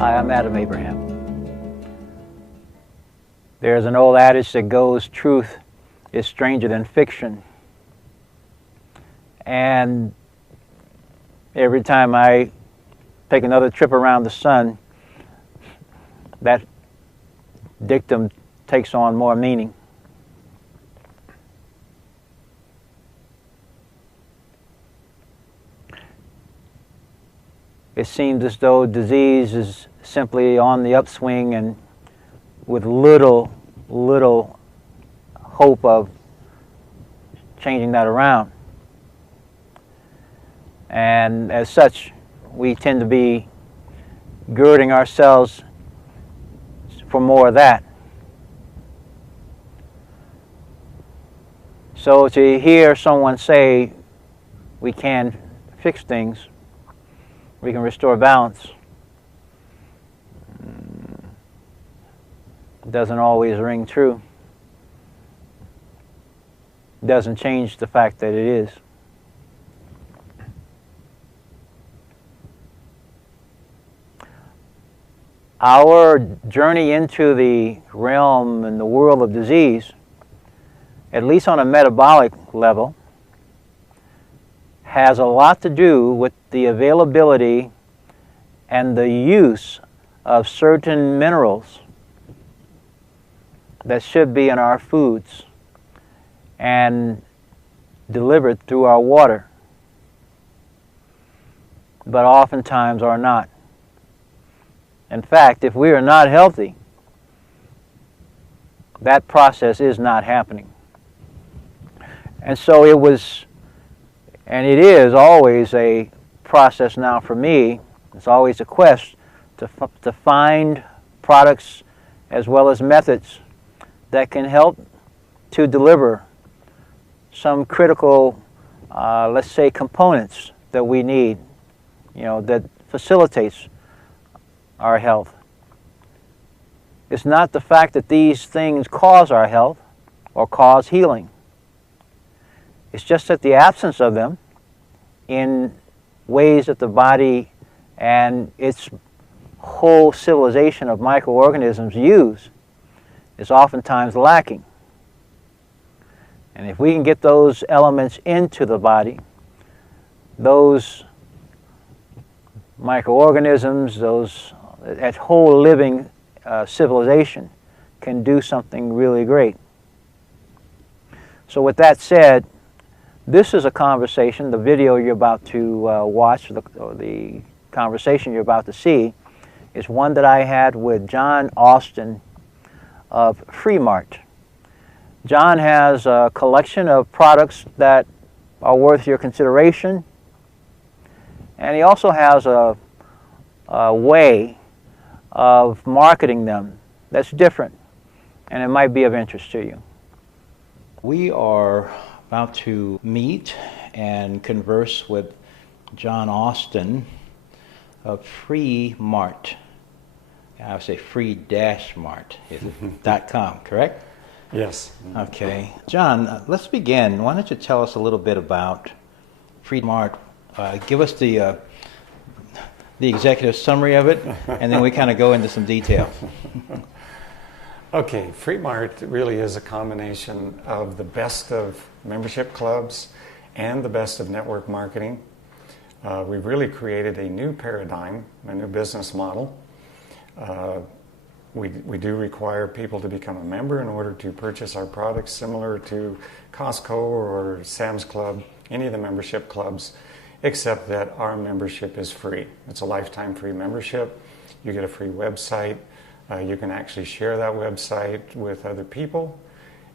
Hi, I'm Adam Abraham. There's an old adage that goes, truth is stranger than fiction. And every time I take another trip around the sun, that dictum takes on more meaning. It seems as though disease is simply on the upswing and with little hope of changing that around. And as such, we tend to be girding ourselves for more of that. So to hear someone say we can fix things, we can restore balance, doesn't always ring true. Doesn't change the fact that it is. Our journey into the realm and the world of disease, at least on a metabolic level, has a lot to do with the availability and the use of certain minerals that should be in our foods and delivered through our water, but oftentimes are not. In fact, if we are not healthy, that process is not happening. And so it was, and it is always a process now for me. It's always a quest to find products as well as methods that can help to deliver some critical, let's say, components that we need, that facilitates our health. It's not the fact that these things cause our health or cause healing. It's just that the absence of them in ways that the body and its whole civilization of microorganisms use is oftentimes lacking. And if we can get those elements into the body, those microorganisms, that whole living civilization can do something really great. So with that said, this is a conversation, the video you're about to watch, or the conversation you're about to see, is one that I had with John Austin of Freemart. John has a collection of products that are worth your consideration, and he also has a way of marketing them that's different, and it might be of interest to you. We are about to meet and converse with John Austin of Freemart. I would say free-mart.com, correct? Yes. Okay. John, let's begin. Why don't you tell us a little bit about Freemart? Give us the executive summary of it, and then we kind of go into some detail. Okay, Freemart really is a combination of the best of membership clubs and the best of network marketing. We've really created a new paradigm, a new business model. We do require people to become a member in order to purchase our products, similar to Costco or Sam's Club, any of the membership clubs, except that our membership is free. It's a lifetime free membership. You get a free website. You can actually share that website with other people,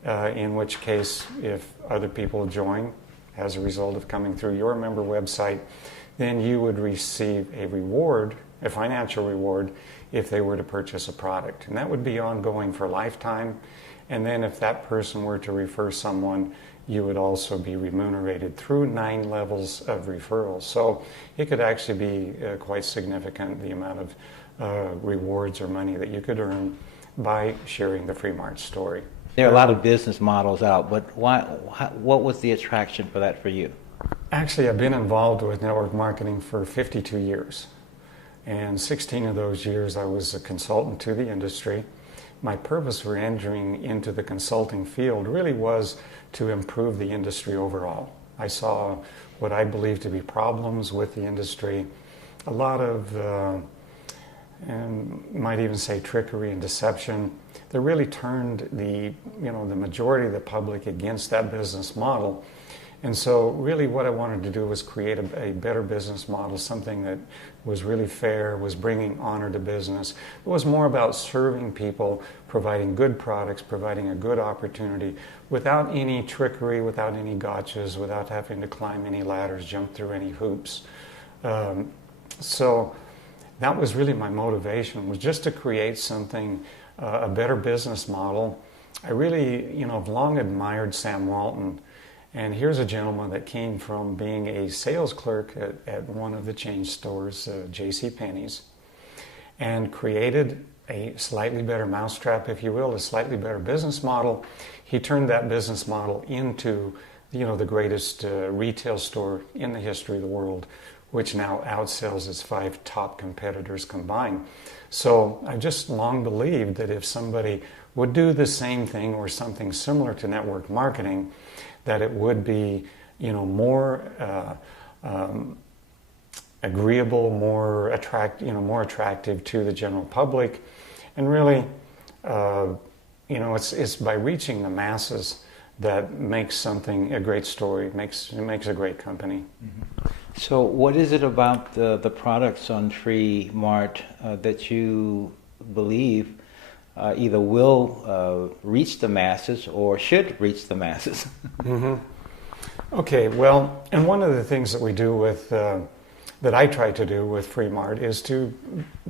in which case if other people join as a result of coming through your member website, then you would receive a reward, a financial reward, if they were to purchase a product. And that would be ongoing for a lifetime. And then if that person were to refer someone, you would also be remunerated through 9 levels of referrals. So it could actually be quite significant, the amount of rewards or money that you could earn by sharing the Freemart story. There are a lot of business models out, but what was the attraction for that for you? Actually, I've been involved with network marketing for 52 years. And 16 of those years I was a consultant to the industry. My purpose for entering into the consulting field really was to improve the industry overall. I saw what I believed to be problems with the industry, a lot of, might even say, trickery and deception that really turned the majority of the public against that business model. And so really what I wanted to do was create a better business model, something that was really fair, was bringing honor to business. It was more about serving people, providing good products, providing a good opportunity without any trickery, without any gotchas, without having to climb any ladders, jump through any hoops. So that was really my motivation, was just to create something, a better business model. I really, have long admired Sam Walton. And here's a gentleman that came from being a sales clerk at one of the chain stores, JCPenney's, and created a slightly better mousetrap, if you will, a slightly better business model. He turned that business model into, the greatest retail store in the history of the world, which now outsells its 5 top competitors combined. So I just long believed that if somebody would do the same thing or something similar to network marketing, that it would be, more agreeable, more attractive to the general public, and really, it's by reaching the masses that makes something a great story. It makes a great company. Mm-hmm. So, what is it about the products on Free Mart that you believe either will reach the masses or should reach the masses? Mm-hmm. Okay, well, and one of the things that we do with, that I try to do with Free Mart is to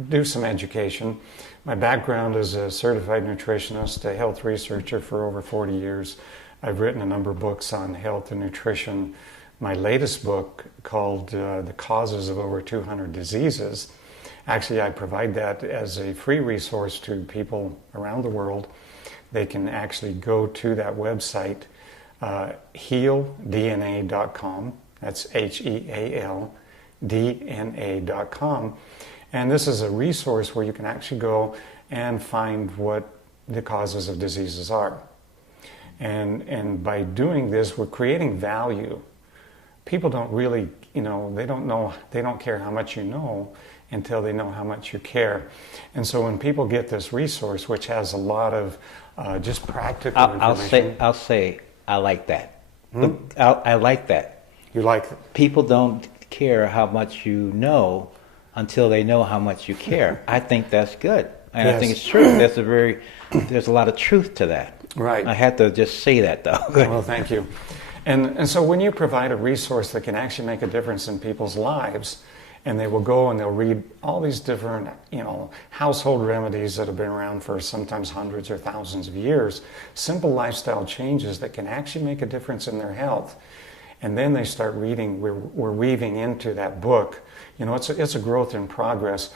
do some education. My background is a certified nutritionist, a health researcher for over 40 years. I've written a number of books on health and nutrition. My latest book, called The Causes of Over 200 Diseases, actually, I provide that as a free resource to people around the world. They can actually go to that website, healdna.com. That's HEALDNA.com. And this is a resource where you can actually go and find what the causes of diseases are. And by doing this, we're creating value. People don't really, they don't care how much you know until they know how much you care. And so when people get this resource, which has a lot of just practical information. I'll say, I like that. I like that. You like it? People don't care how much you know until they know how much you care. I think that's good. And yes. I think it's true. There's a lot of truth to that. Right. I had to just say that, though. Well, thank you. And so when you provide a resource that can actually make a difference in people's lives, and they will go and they'll read all these different, household remedies that have been around for sometimes hundreds or thousands of years, simple lifestyle changes that can actually make a difference in their health. And then they start reading, we're weaving into that book. It's a growth in progress,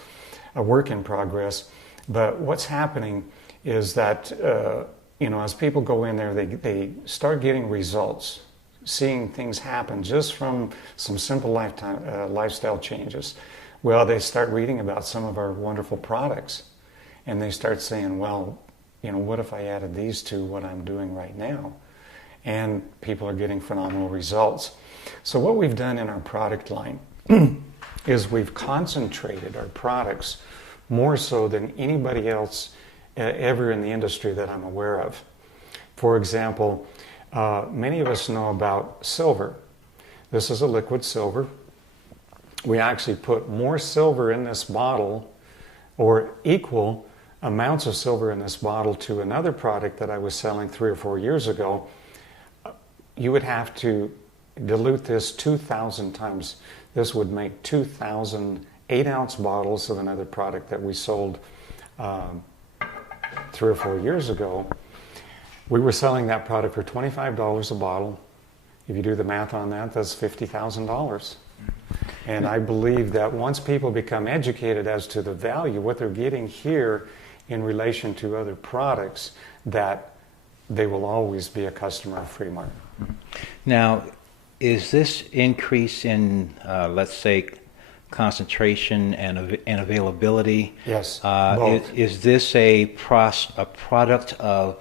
a work in progress. But what's happening is that, as people go in there, they start getting results, seeing things happen just from some simple lifestyle changes. Well, they start reading about some of our wonderful products, and they start saying, well, what if I added these to what I'm doing right now? And people are getting phenomenal results. So what we've done in our product line is we've concentrated our products more so than anybody else ever in the industry that I'm aware of. For example, many of us know about silver. This is a liquid silver. We actually put more silver in this bottle, or equal amounts of silver in this bottle, to another product that I was selling 3 or 4 years ago. You would have to dilute this 2,000 times. This would make 2,000 8-ounce bottles of another product that we sold 3 or 4 years ago. We were selling that product for $25 a bottle. If you do the math on that, that's $50,000. And I believe that once people become educated as to the value, what they're getting here in relation to other products, that they will always be a customer of Free Mart. Now, is this increase in, let's say, concentration and availability. Yes, both. Is this a product of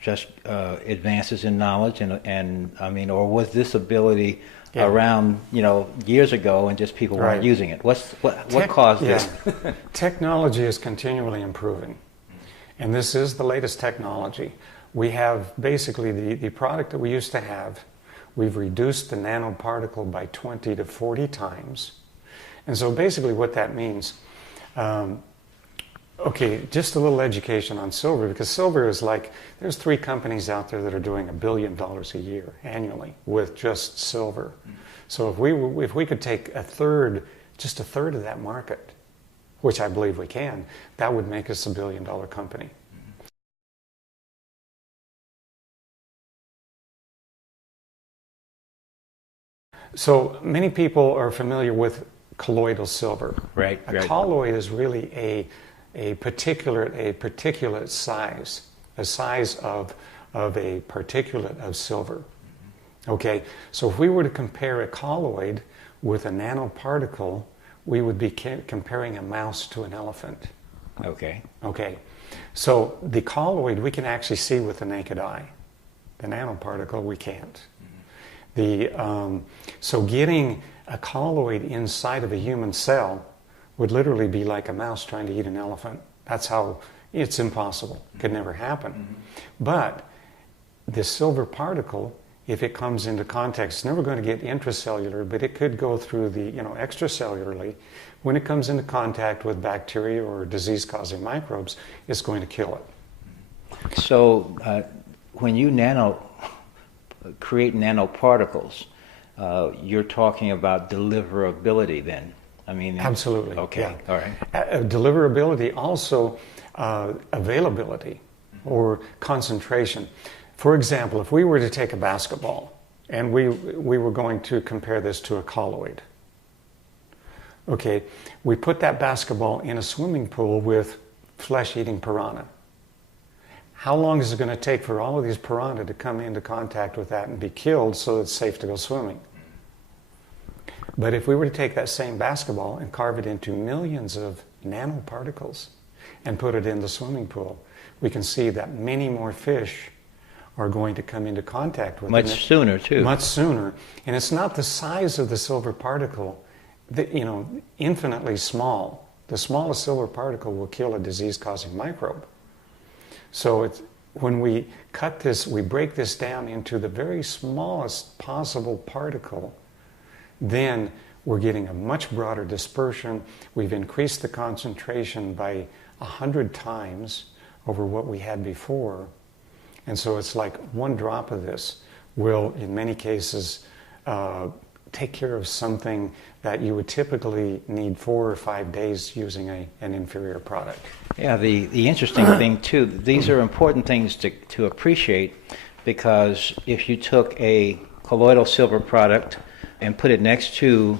just advances in knowledge and I mean, or was this ability around years ago and just people weren't using it? What caused this? Technology is continually improving, and this is the latest technology. We have basically the product that we used to have. We've reduced the nanoparticle by 20 to 40 times. And so basically what that means, okay, just a little education on silver, because silver is like, there's 3 companies out there that are doing $1 billion a year annually with just silver. So if we could take just a third of that market, which I believe we can, that would make us $1 billion company. So many people are familiar with colloidal silver. Right. A colloid is really a particulate size, a size of a particulate of silver. Okay, so if we were to compare a colloid with a nanoparticle, we would be comparing a mouse to an elephant. Okay. Okay, so the colloid we can actually see with the naked eye. The nanoparticle we can't. So getting a colloid inside of a human cell would literally be like a mouse trying to eat an elephant. That's how, it's impossible. Could never happen. But the silver particle, if it comes into contact, it's never going to get intracellular, but it could go through the, extracellularly. When it comes into contact with bacteria or disease-causing microbes, it's going to kill it. So when you create nanoparticles, you're talking about deliverability then. I mean, absolutely. Okay. Yeah. All right. Deliverability, also availability or concentration. For example, if we were to take a basketball and we were going to compare this to a colloid. Okay, we put that basketball in a swimming pool with flesh-eating piranha. How long is it going to take for all of these piranha to come into contact with that and be killed so it's safe to go swimming? But if we were to take that same basketball and carve it into millions of nanoparticles and put it in the swimming pool, we can see that many more fish are going to come into contact with it. Much sooner, too. Much sooner. And it's not the size of the silver particle, infinitely small. The smallest silver particle will kill a disease-causing microbe. So when we cut this, we break this down into the very smallest possible particle, then we're getting a much broader dispersion. We've increased the concentration by 100 times over what we had before. And so it's like one drop of this will, in many cases, take care of something that you would typically need 4 or 5 days using an inferior product. Yeah, the interesting thing too, these are important things to appreciate, because if you took a colloidal silver product and put it next to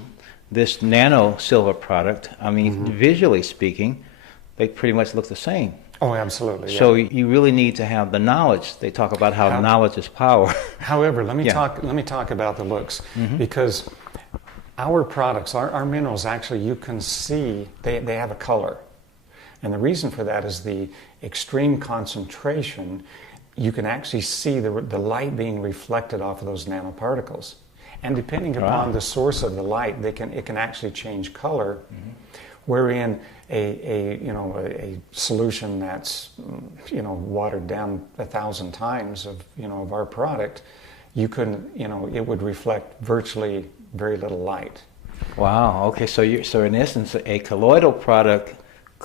this nano silver product, I mean, visually speaking, they pretty much look the same. Oh, absolutely. Yeah. So you really need to have the knowledge. They talk about how knowledge is power. However, let me talk about the looks, because our products, our minerals, actually, you can see they have a color. And the reason for that is the extreme concentration. You can actually see the light being reflected off of those nanoparticles. And depending upon the source of the light, it can actually change color. Wherein a solution that's watered down 1,000 times of our product, it would reflect virtually very little light. Wow. Okay. So in essence, a colloidal product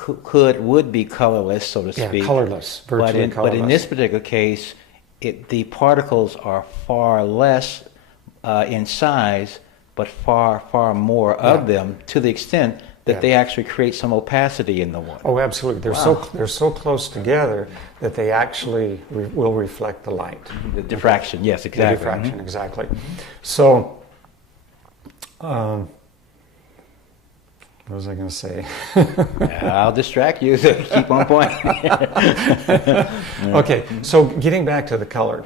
would be colorless, so to speak. Yeah, colorless, virtually colorless. But in this particular case, the particles are far less in size, but far, far more of them, to the extent that they actually create some opacity in the water. Oh, absolutely. They're so close together that they actually will reflect the light. The diffraction, yes, exactly. The diffraction, exactly. So, what was I going to say? I'll distract you, so keep on point. Okay, so getting back to the color.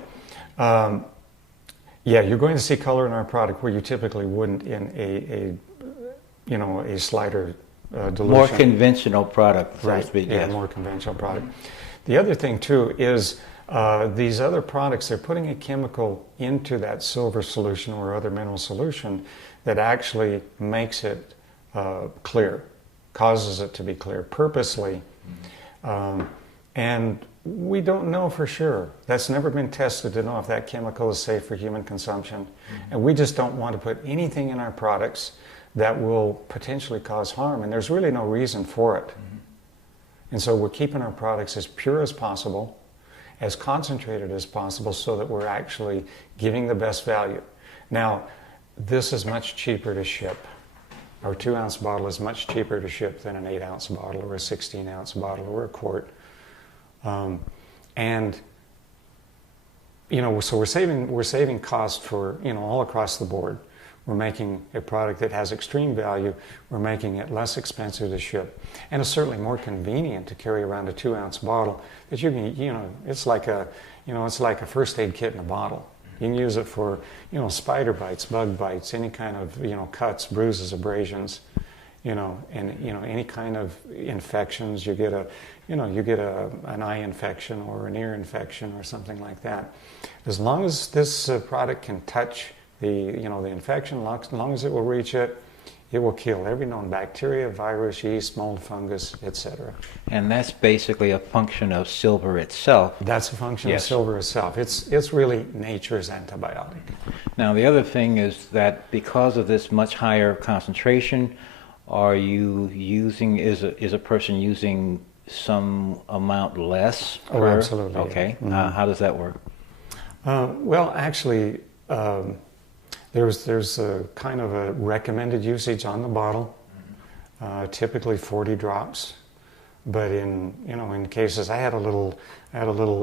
You're going to see color in our product where you typically wouldn't in a slighter dilution. More conventional product, so Right. to speak. Yeah, Yes. more conventional product. The other thing too is these other products, they're putting a chemical into that silver solution or other mineral solution that actually makes it clear, causes it to be clear purposely. And we don't know for sure. That's never been tested to know if that chemical is safe for human consumption. And we just don't want to put anything in our products that will potentially cause harm. And there's really no reason for it. And so we're keeping our products as pure as possible, as concentrated as possible, so that we're actually giving the best value. Now, this is much cheaper to ship. Our 2-ounce bottle is much cheaper to ship than an 8-ounce bottle or a 16-ounce bottle or a quart. And so we're saving cost for all across the board. We're making a product that has extreme value. We're making it less expensive to ship, and it's certainly more convenient to carry around a 2-ounce bottle that you can. It's like a first aid kit in a bottle. You can use it for spider bites, bug bites, any kind of cuts, bruises, abrasions. And any kind of infections. You get an eye infection or an ear infection or something like that. As long as this product can touch the infection, as long as it will reach it, it will kill every known bacteria, virus, yeast, mold, fungus, etc. And that's basically a function of silver itself. That's a function of Yes. silver itself. It's really nature's antibiotic. Now, the other thing is that because of this much higher concentration, is a person using some amount less? Oh, absolutely. Okay. Yeah. Mm-hmm. How does that work? Well, actually, there's a kind of a recommended usage on the bottle, typically 40 drops. But in cases, I had a little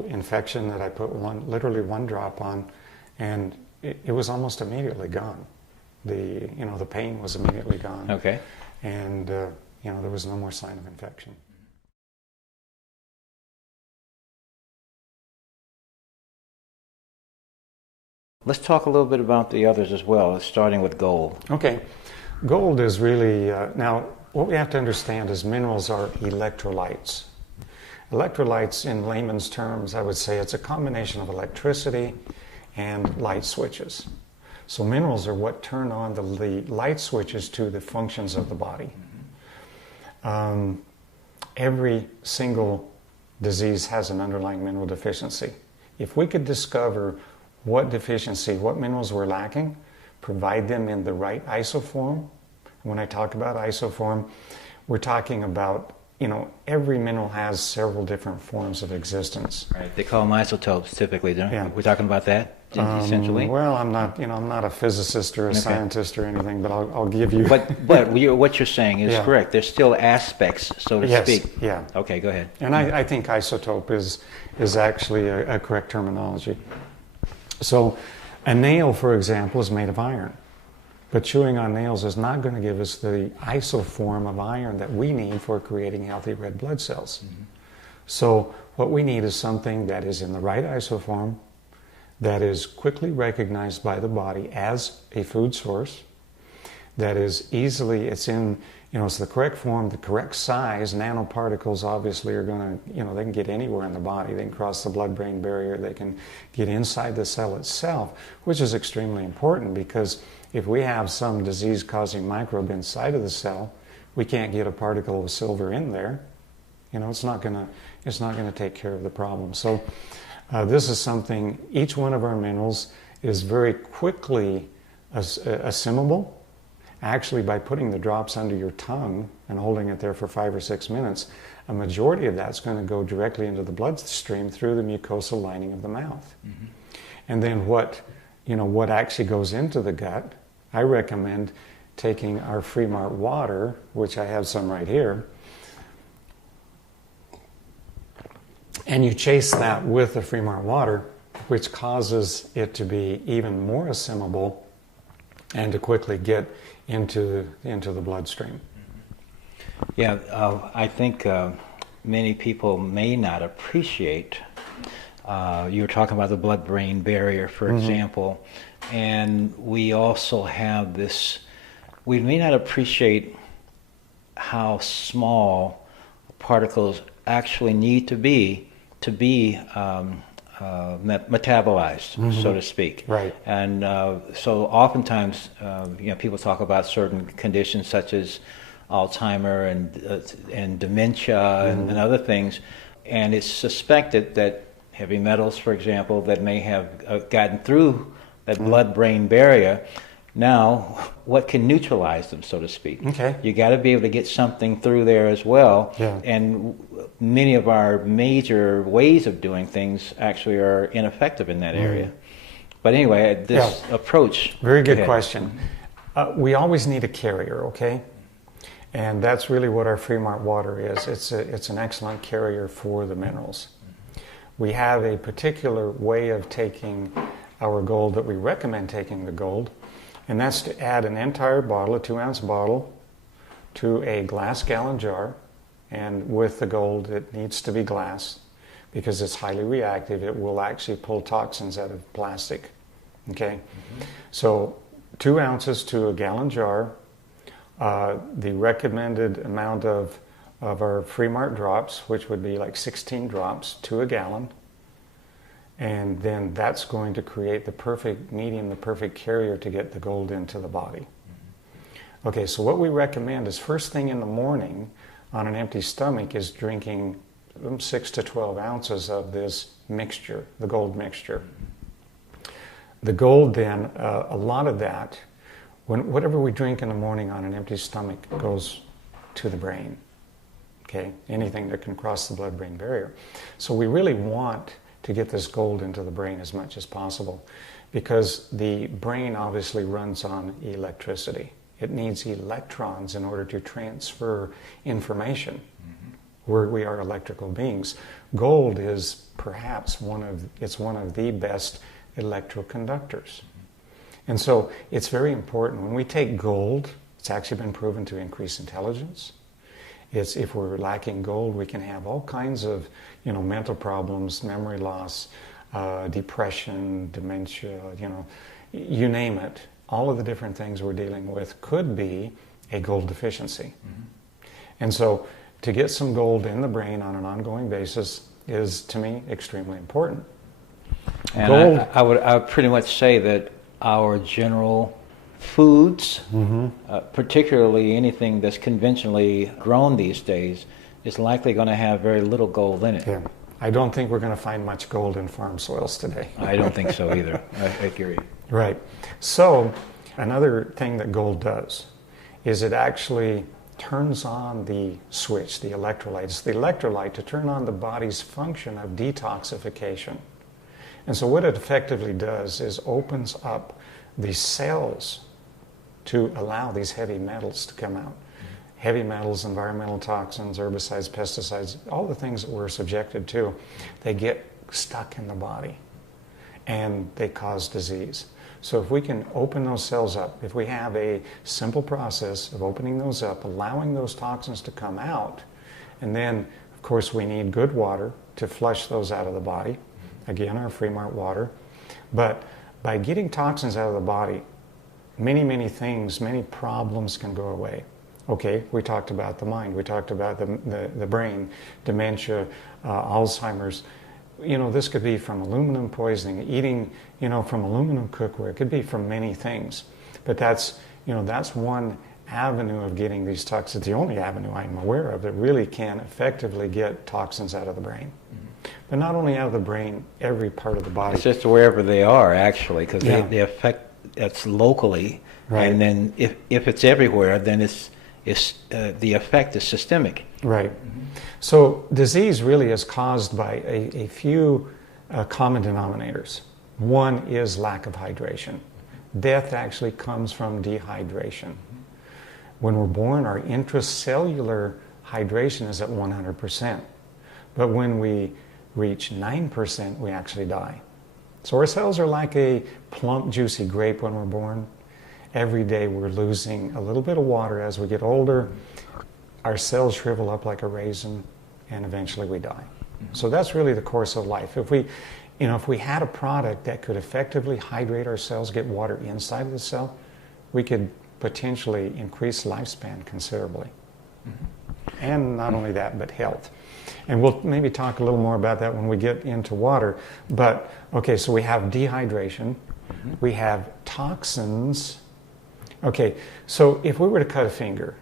infection that I put literally one drop on, and it was almost immediately gone. The pain was immediately gone. Okay. And there was no more sign of infection. Let's talk a little bit about the others as well, starting with gold. Okay. Gold is really, now what we have to understand is minerals are electrolytes. Electrolytes, in layman's terms, I would say it's a combination of electricity and light switches. So minerals are what turn on the light switches to the functions of the body. Every single disease has an underlying mineral deficiency. If we could discover what minerals we're lacking, provide them in the right isoform. When I talk about isoform, we're talking about, every mineral has several different forms of existence. Right. They call them isotopes typically, don't Yeah. We're talking about that, essentially? Well, I'm not a physicist or a scientist or anything, but I'll give you... But what you're saying is correct. There's still aspects, so to speak. Yeah. Okay, go ahead. And I think isotope is actually a correct terminology. So a nail, for example, is made of iron. But chewing on nails is not going to give us the isoform of iron that we need for creating healthy red blood cells. Mm-hmm. So what we need is something that is in the right isoform, that is quickly recognized by the body as a food source, that is it's the correct form, the correct size. Nanoparticles obviously are going to, they can get anywhere in the body. They can cross the blood-brain barrier. They can get inside the cell itself, which is extremely important because if we have some disease-causing microbe inside of the cell, we can't get a particle of silver in there. It's not going to take care of the problem. So this is something, each one of our minerals is very quickly assimilable. Actually, by putting the drops under your tongue and holding it there for 5 or 6 minutes, a majority of that's going to go directly into the bloodstream through the mucosal lining of the mouth. Mm-hmm. And then what actually goes into the gut, I recommend taking our Fremart water, which I have some right here, and you chase that with the Fremart water, which causes it to be even more assimilable and to quickly get into the bloodstream. Yeah, I think many people may not appreciate, you were talking about the blood-brain barrier, for example, and we also have this, we may not appreciate how small particles actually need to be metabolized, so to speak. Right. And so oftentimes, people talk about certain conditions such as Alzheimer and dementia and other things, and it's suspected that heavy metals, for example, that may have gotten through that blood-brain barrier. Now, what can neutralize them, so to speak? Okay. You got to be able to get something through there as well. Yeah. And many of our major ways of doing things actually are ineffective in that area. But anyway, this approach. Very good question. We always need a carrier, okay? And that's really what our Fremont water is. It's an excellent carrier for the minerals. We have a particular way of taking our gold that we recommend taking the gold, and that's to add an entire bottle, a 2-ounce bottle, to a glass gallon jar. And with the gold, it needs to be glass because it's highly reactive. It will actually pull toxins out of plastic. Okay? So 2 ounces to a gallon jar. The recommended amount of our Fremont drops, which would be like 16 drops to a gallon. And then that's going to create the perfect medium, the perfect carrier to get the gold into the body. Okay, so what we recommend is first thing in the morning on an empty stomach is drinking 6 to 12 ounces of this mixture, the gold mixture. The gold then, a lot of that, whatever we drink in the morning on an empty stomach goes to the brain. Okay, anything that can cross the blood-brain barrier. So we really want to get this gold into the brain as much as possible because the brain obviously runs on electricity. It needs electrons in order to transfer information. We are electrical beings. Gold is perhaps one of the best electroconductors. And so it's very important. When we take gold, it's actually been proven to increase intelligence. If we're lacking gold, we can have all kinds of mental problems, memory loss, depression, dementia, you name it. All of the different things we're dealing with could be a gold deficiency. And so to get some gold in the brain on an ongoing basis is, to me, extremely important. And gold, I would pretty much say that our general foods, particularly anything that's conventionally grown these days, is likely going to have very little gold in it. Yeah. I don't think we're going to find much gold in farm soils today. I don't think so either. I agree. Right. So another thing that gold does is it actually turns on the switch, the electrolyte. It's the electrolyte to turn on the body's function of detoxification. And so what it effectively does is opens up the cells to allow these heavy metals to come out. Heavy metals, environmental toxins, herbicides, pesticides, all the things that we're subjected to, they get stuck in the body and they cause disease. So if we can open those cells up, if we have a simple process of opening those up, allowing those toxins to come out, and then, of course, we need good water to flush those out of the body. Again, our Fremont water. But by getting toxins out of the body, many things, many problems can go away. Okay, we talked about the mind, we talked about the brain, dementia, Alzheimer's. This could be from aluminum poisoning, eating, from aluminum cookware. It could be from many things. But that's one avenue of getting these toxins, the only avenue I'm aware of that really can effectively get toxins out of the brain. But not only out of the brain, every part of the body. It's just wherever they are, actually, because they affect it's locally. Right. And then if it's everywhere, then it's the effect is systemic. Right. So disease really is caused by a few common denominators. One is lack of hydration. Death actually comes from dehydration. When we're born, our intracellular hydration is at 100%. But when we reach 9%, we actually die. So our cells are like a plump, juicy grape when we're born. Every day we're losing a little bit of water. As we get older, our cells shrivel up like a raisin, and eventually we die. So that's really the course of life. If we had a product that could effectively hydrate our cells, get water inside of the cell, we could potentially increase lifespan considerably. And not only that, but health. And we'll maybe talk a little more about that when we get into water. But, okay, so we have dehydration. We have toxins. Okay, so if we were to cut a finger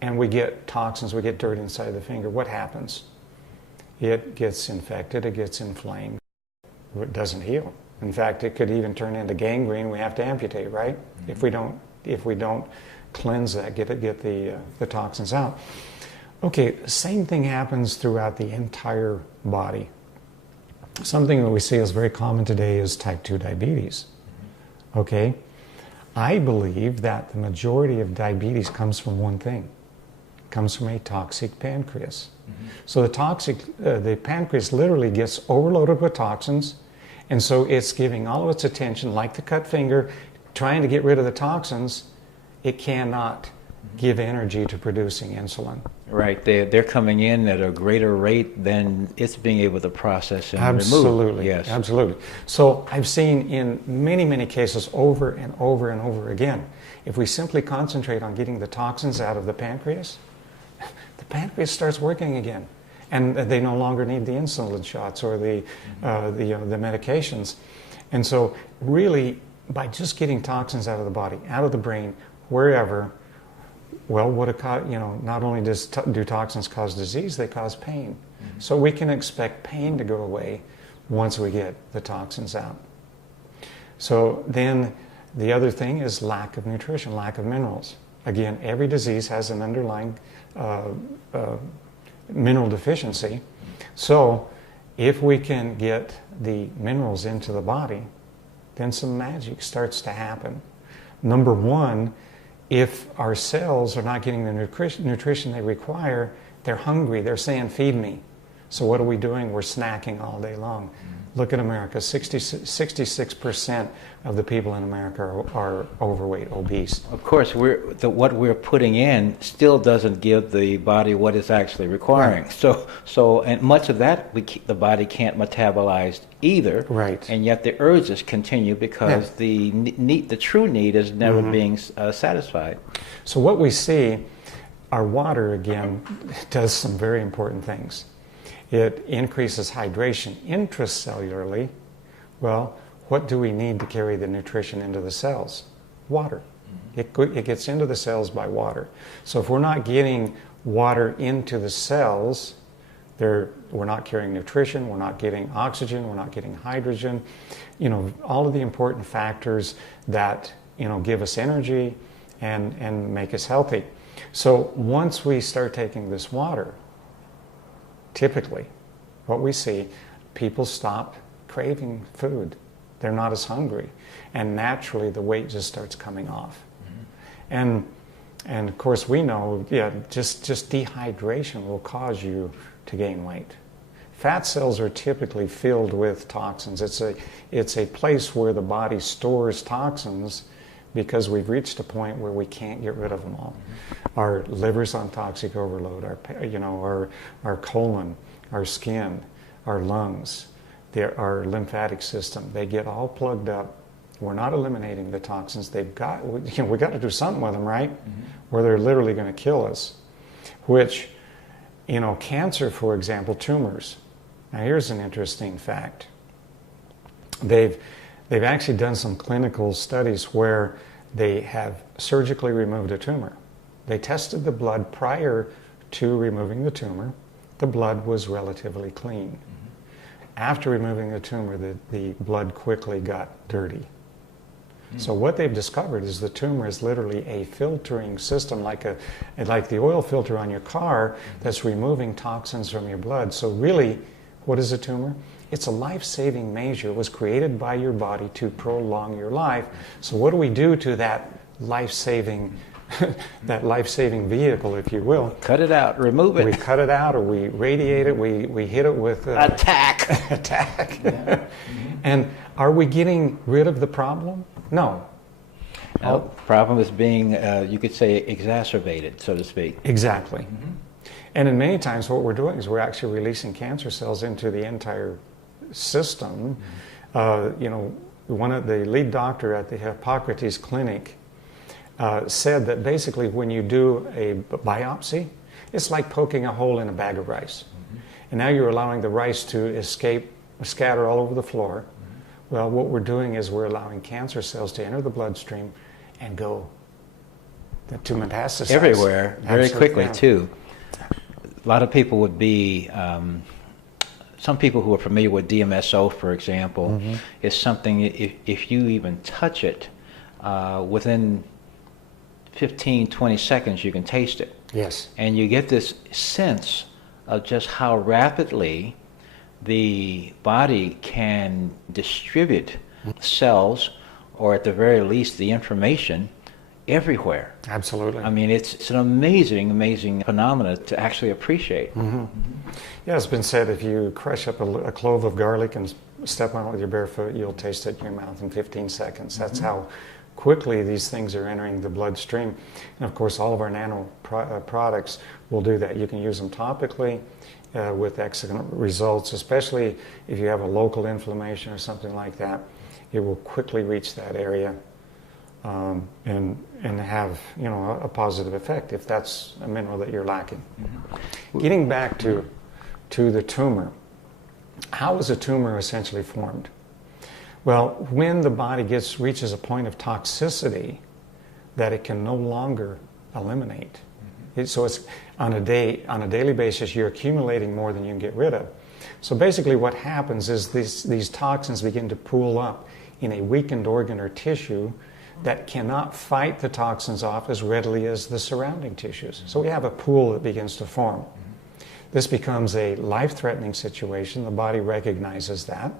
and we get toxins, we get dirt inside the finger, what happens? It gets infected, it gets inflamed. It doesn't heal. In fact, it could even turn into gangrene. We have to amputate, right? If we don't cleanse that, get the toxins out. Okay, same thing happens throughout the entire body. Something that we see is very common today is type 2 diabetes. Okay, I believe that the majority of diabetes comes from one thing. It comes from a toxic pancreas. So the pancreas literally gets overloaded with toxins, and so it's giving all of its attention, like the cut finger, trying to get rid of the toxins. It cannot give energy to producing insulin. Right, they're coming in at a greater rate than it's being able to process and Absolutely. remove. Yes, absolutely. So I've seen in many, many cases over and over and over again, if we simply concentrate on getting the toxins out of the pancreas starts working again, and they no longer need the insulin shots or the medications. And so, really, by just getting toxins out of the body, out of the brain, wherever. Well, not only do toxins cause disease, they cause pain. So we can expect pain to go away once we get the toxins out. So then the other thing is lack of nutrition, lack of minerals. Again, every disease has an underlying mineral deficiency. So if we can get the minerals into the body, then some magic starts to happen. Number one, if our cells are not getting the nutrition they require, they're hungry. They're saying, feed me. So what are we doing? We're snacking all day long. Look at America. 66% of the people in America are overweight, obese. Of course, what we're putting in still doesn't give the body what it's actually requiring. Right. So, and much of that the body can't metabolize either. Right. And yet the urges continue because the true need is never being satisfied. So what we see, our water again does some very important things. It increases hydration intracellularly. Well, what do we need to carry the nutrition into the cells? Water. It gets into the cells by water. So if we're not getting water into the cells, we're not carrying nutrition, we're not getting oxygen, we're not getting hydrogen, all of the important factors that, give us energy and make us healthy. So once we start taking this water, typically, what we see, people stop craving food. They're not as hungry. And naturally, the weight just starts coming off. And of course, we know, just dehydration will cause you to gain weight. Fat cells are typically filled with toxins. It's a place where the body stores toxins because we've reached a point where we can't get rid of them all. Our liver's on toxic overload, our colon, our skin, our lungs, our lymphatic system, they get all plugged up. We're not eliminating the toxins. We got to do something with them, right? Where they're literally going to kill us. Which, cancer, for example, tumors. Now here's an interesting fact. They've actually done some clinical studies where they have surgically removed a tumor. They tested the blood prior to removing the tumor. The blood was relatively clean. After removing the tumor, the blood quickly got dirty. So what they've discovered is the tumor is literally a filtering system, like the oil filter on your car that's removing toxins from your blood. So really, what is a tumor? It's a life-saving measure. It was created by your body to prolong your life. So what do we do to that life-saving vehicle, if you will? Cut it out, remove it. We cut it out, or we radiate it, we hit it with... attack. Attack. Yeah. And are we getting rid of the problem? No. The problem is being, you could say, exacerbated, so to speak. Exactly. And in many times what we're doing is we're actually releasing cancer cells into the entire system. One of the lead doctor at the Hippocrates Clinic said that basically when you do a biopsy, It's like poking a hole in a bag of rice. And now you're allowing the rice to escape, scatter all over the floor. Well, what we're doing is we're allowing cancer cells to enter the bloodstream and go to metastasize. Everywhere, very quickly, yeah. too. A lot of people would be, some people who are familiar with DMSO, for example, is something, if you even touch it, within 15, 20 seconds, you can taste it. Yes. And you get this sense of just how rapidly the body can distribute cells, or at the very least the information, everywhere. Absolutely. I mean, it's an amazing phenomena to actually appreciate. Yeah, it's been said if you crush up a clove of garlic and step on it with your bare foot, you'll taste it in your mouth in 15 seconds. That's how quickly these things are entering the bloodstream. And of course, all of our nano products will do that. You can use them topically with excellent results, especially if you have a local inflammation or something like that. It will quickly reach that area and have, you know, a positive effect if that's a mineral that you're lacking. Getting back to the tumor, how is a tumor essentially formed? Well, when the body reaches a point of toxicity that it can no longer eliminate. So it's on a daily basis, you're accumulating more than you can get rid of. So basically what happens is these toxins begin to pool up in a weakened organ or tissue that cannot fight the toxins off as readily as the surrounding tissues. So we have a pool that begins to form. This becomes a life-threatening situation. The body recognizes that,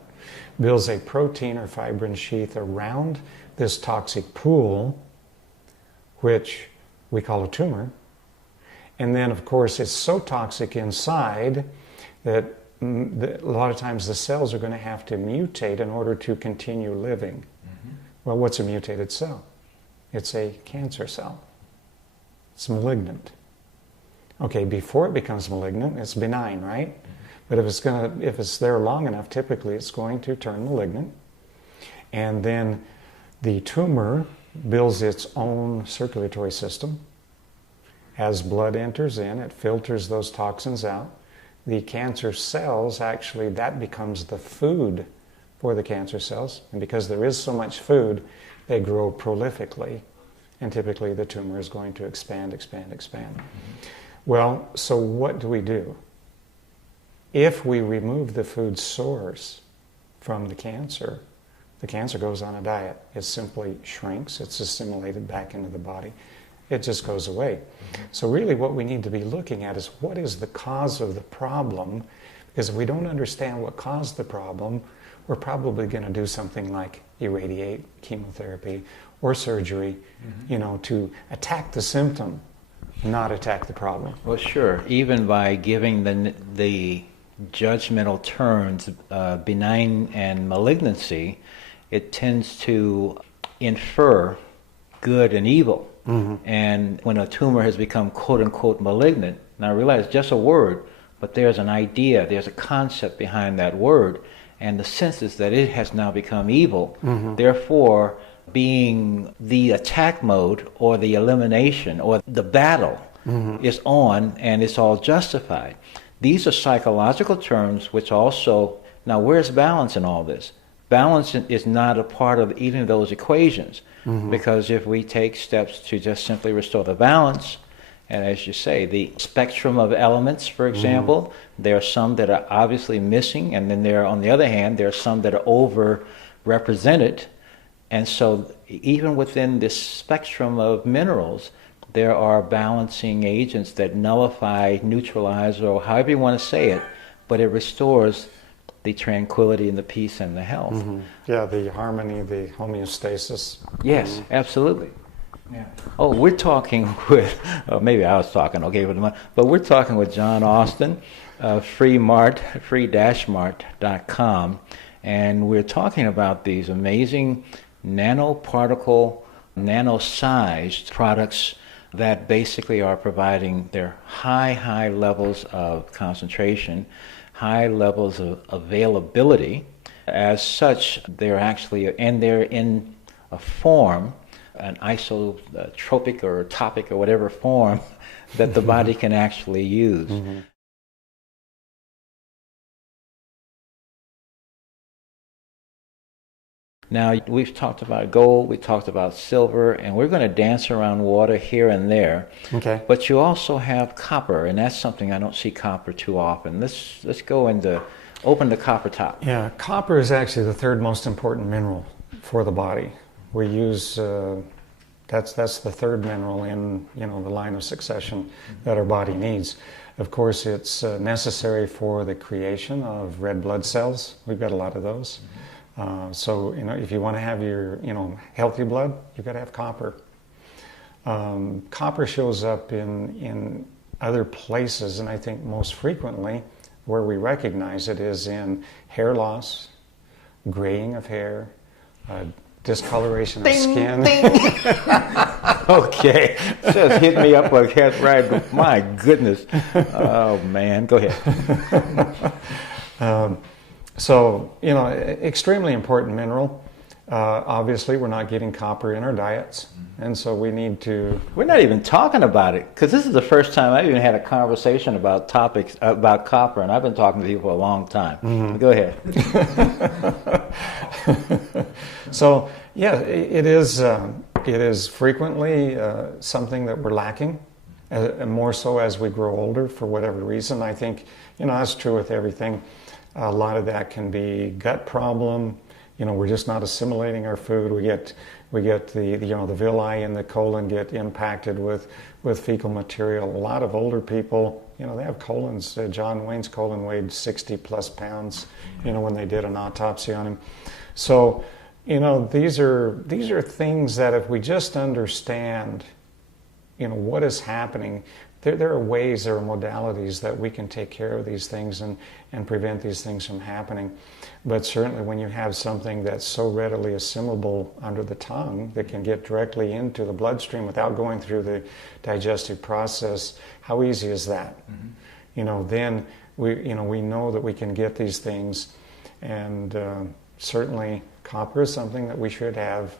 builds a protein or fibrin sheath around this toxic pool, which we call a tumor. And then, of course, it's so toxic inside that a lot of times the cells are going to have to mutate in order to continue living. Well, what's a mutated cell? It's a cancer cell. It's malignant. Okay, before it becomes malignant, it's benign, right? But if it's there long enough, typically it's going to turn malignant. And then the tumor builds its own circulatory system. As blood enters in, it filters those toxins out. The cancer cells, actually, that becomes the food for the cancer cells. And because there is so much food, they grow prolifically. And typically the tumor is going to expand. Well, so what do? If we remove the food source from the cancer goes on a diet. It simply shrinks. It's assimilated back into the body. It just goes away. So really what we need to be looking at is what is the cause of the problem? Because if we don't understand what caused the problem, we're probably going to do something like irradiate, chemotherapy, or surgery, you know, to attack the symptom, not attack the problem. Well, sure. Even by giving the judgmental terms benign and malignancy, it tends to infer good and evil. And when a tumor has become quote-unquote malignant, now I realize it's just a word, but there's an idea, there's a concept behind that word, and the sense is that it has now become evil. Therefore, being the attack mode or the elimination or the battle is on, and it's all justified. These are psychological terms which also, now where's balance in all this? Balance is not a part of either of those equations, because if we take steps to just simply restore the balance, and as you say, the spectrum of elements, for example, there are some that are obviously missing, and then on the other hand, there are some that are overrepresented. And so even within this spectrum of minerals, there are balancing agents that nullify, neutralize, or however you want to say it, but it restores the tranquility and the peace and the health. Yeah, the harmony, the homeostasis. Yes, absolutely. Yeah. Oh, we're talking with, maybe I was talking, okay, but we're talking with John Austin, free-mart.com, and we're talking about these amazing nanoparticle, nano-sized products that basically are providing their high levels of concentration, high levels of availability. As such, they're in a form an isotropic or topic or whatever form that the body can actually use. Mm-hmm. Now, we've talked about gold, we talked about silver, and we're going to dance around water here and there. Okay. But you also have copper, and that's something I don't see copper too often. Let's go into, open the copper top. Yeah, copper is actually the third most important mineral for the body. We use, that's the third mineral in, the line of succession that our body needs. Of course, it's necessary for the creation of red blood cells. We've got a lot of those. So, if you want to have your, healthy blood, you've got to have copper. Copper shows up in other places, and I think most frequently where we recognize it is in hair loss, graying of hair, discoloration of skin. Ding. Okay, just hit me up like that, right? My goodness. Oh, man, go ahead. So, extremely important mineral. Obviously, we're not getting copper in our diets, and so we need to... We're not even talking about it, because this is the first time I've even had a conversation about topics about copper, and I've been talking to you for a long time. Mm-hmm. Go ahead. So, yeah, it is frequently something that we're lacking, more so as we grow older for whatever reason. I think, that's true with everything. A lot of that can be gut problem. We're just not assimilating our food. We get the the villi in the colon get impacted with fecal material. A lot of older people, they have colons. John Wayne's colon weighed 60 plus pounds, when they did an autopsy on him. So, these are things that if we just understand, what is happening, there are ways, there are modalities that we can take care of these things and prevent these things from happening. But certainly when you have something that's so readily assimilable under the tongue that can get directly into the bloodstream without going through the digestive process, how easy is that? Mm-hmm. Then we know that we can get these things, and certainly copper is something that we should have,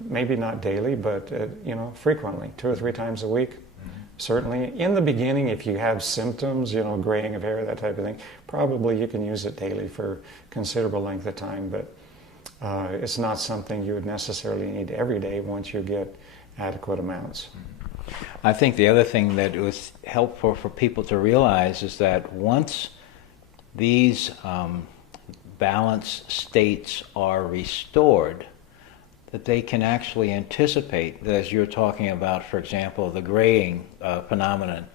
maybe not daily, but frequently, 2 or 3 times a week. Certainly, in the beginning, if you have symptoms, graying of hair, that type of thing, probably you can use it daily for a considerable length of time, but it's not something you would necessarily need every day once you get adequate amounts. I think the other thing that was helpful for people to realize is that once these balance states are restored, that they can actually anticipate, as you're talking about, for example, the graying phenomenon.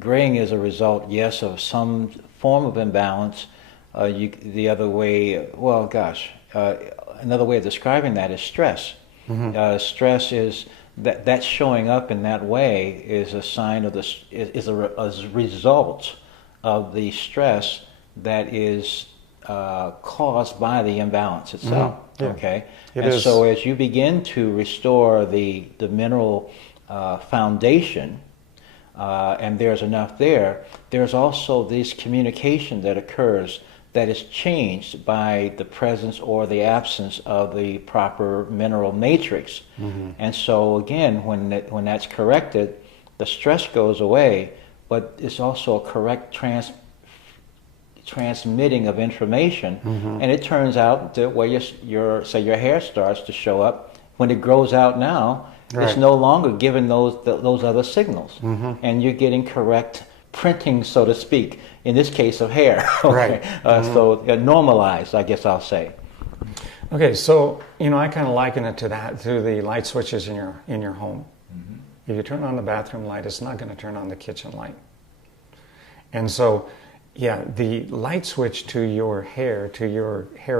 Graying is a result, yes, of some form of imbalance. Another way of describing that is stress. Mm-hmm. Stress is that's showing up in that way is a sign of a result of the stress that is caused by the imbalance itself. Mm-hmm. Yeah. Okay, so as you begin to restore the mineral foundation, and there's enough there's also this communication that occurs that is changed by the presence or the absence of the proper mineral matrix. Mm-hmm. And so again, when that's corrected, the stress goes away, but it's also a correct transmitting of information, mm-hmm. and it turns out that where your hair starts to show up, when it grows out now, right. It's no longer giving those other signals, mm-hmm. and you're getting correct printing, so to speak, in this case of hair. Okay? Right. Mm-hmm. So normalized, I guess I'll say. Okay, so I kind of liken it to the light switches in your home. Mm-hmm. If you turn on the bathroom light, it's not going to turn on the kitchen light, and so. Yeah, the light switch to your hair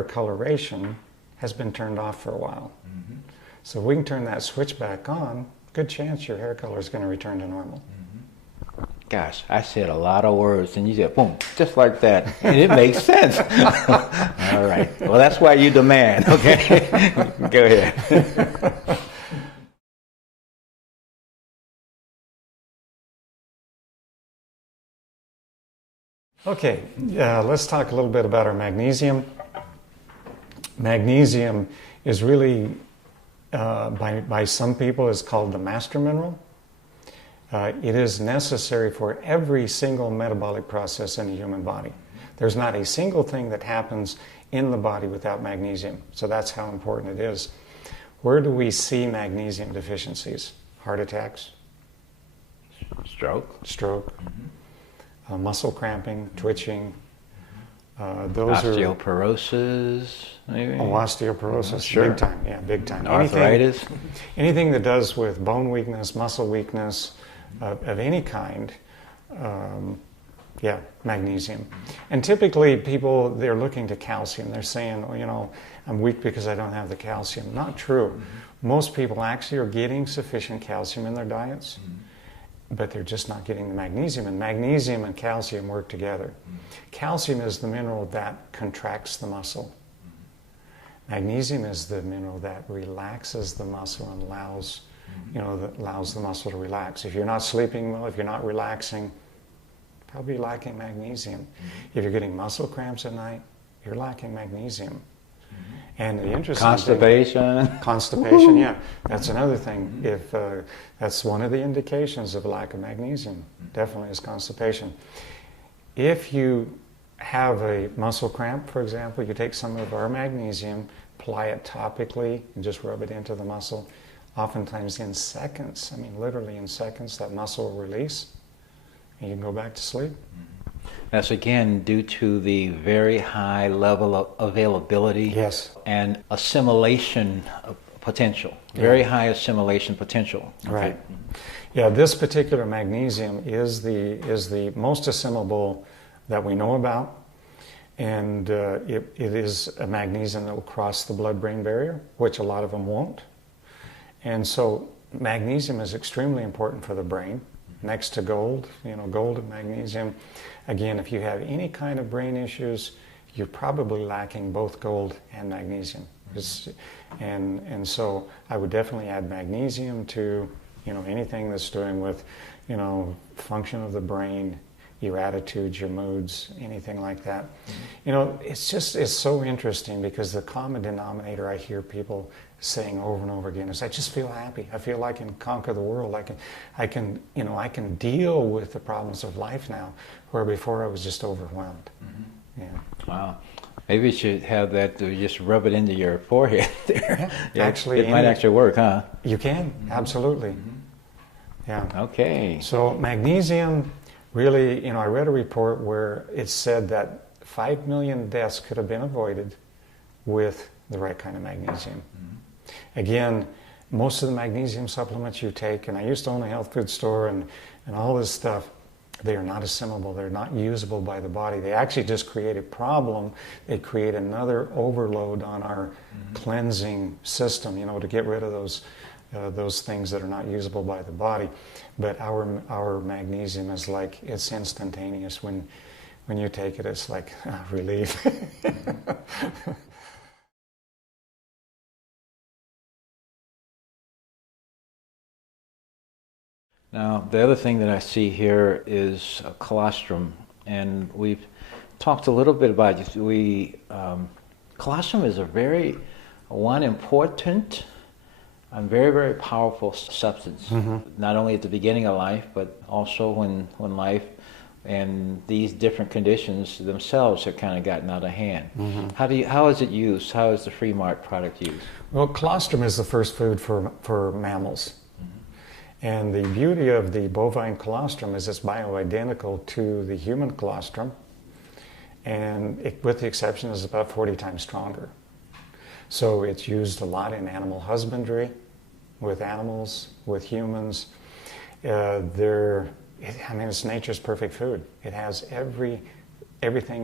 coloration has been turned off for a while. Mm-hmm. So if we can turn that switch back on, good chance your hair color is going to return to normal. Mm-hmm. Gosh, I said a lot of words and you said boom, just like that. And it makes sense. All right. Well, that's why you demand, okay? Go ahead. Okay, let's talk a little bit about our magnesium. Magnesium is really by some people is called the master mineral. It is necessary for every single metabolic process in the human body. There's not a single thing that happens in the body without magnesium. So that's how important it is. Where do we see magnesium deficiencies? Heart attacks, Stroke, muscle cramping, twitching. Those osteoporosis, maybe. Osteoporosis, sure. big time. Yeah, big time. Arthritis. Anything that does with bone weakness, muscle weakness of any kind. Magnesium. And typically people, they're looking to calcium. They're saying, I'm weak because I don't have the calcium. Not true. Most people actually are getting sufficient calcium in their diets, but they're just not getting the magnesium. And magnesium and calcium work together. Calcium is the mineral that contracts the muscle. Magnesium is the mineral that relaxes the muscle and allows the muscle to relax. If you're not sleeping well, if you're not relaxing, probably lacking magnesium. If you're getting muscle cramps at night, you're lacking magnesium. And the interesting constipation, yeah, that's another thing. If that's one of the indications of lack of magnesium, definitely is constipation. If you have a muscle cramp, for example, you take some of our magnesium, apply it topically, and just rub it into the muscle. Oftentimes in seconds, literally in seconds, that muscle will release, and you can go back to sleep. That's again due to the very high level of availability and assimilation potential. Very high assimilation potential. Okay. Right. Yeah, this particular magnesium is the most assimilable that we know about, and it is a magnesium that will cross the blood-brain barrier, which a lot of them won't. And so magnesium is extremely important for the brain, next to gold, gold and magnesium. Again, if you have any kind of brain issues, you're probably lacking both gold and magnesium. And so I would definitely add magnesium to, anything that's doing with, function of the brain, your attitudes, your moods, anything like that. It's so interesting because the common denominator I hear people saying over and over again is, I just feel happy. I feel like I can conquer the world. I can deal with the problems of life now, where before I was just overwhelmed. Yeah. Wow. Maybe you should have that, just rub it into your forehead there. Actually, it might actually work, huh? You can, absolutely. Yeah. Okay. So magnesium, really, I read a report where it said that 5 million deaths could have been avoided with the right kind of magnesium. Again, most of the magnesium supplements you take, and I used to own a health food store and all this stuff, they are not assimilable. They're not usable by the body. They actually just create a problem. They create another overload on our cleansing system, to get rid of those things that are not usable by the body. But our magnesium is like, it's instantaneous. When you take it, it's like relief. Now, the other thing that I see here is colostrum, and we've talked a little bit about it. Colostrum is one important and very, very powerful substance, not only at the beginning of life, but also when life and these different conditions themselves have kind of gotten out of hand. How is it used? How is the Free Mark product used? Well, colostrum is the first food for mammals. And the beauty of the bovine colostrum is it's bioidentical to the human colostrum, and with the exception is about 40 times stronger. So it's used a lot in animal husbandry, with animals, with humans. It's nature's perfect food. It has everything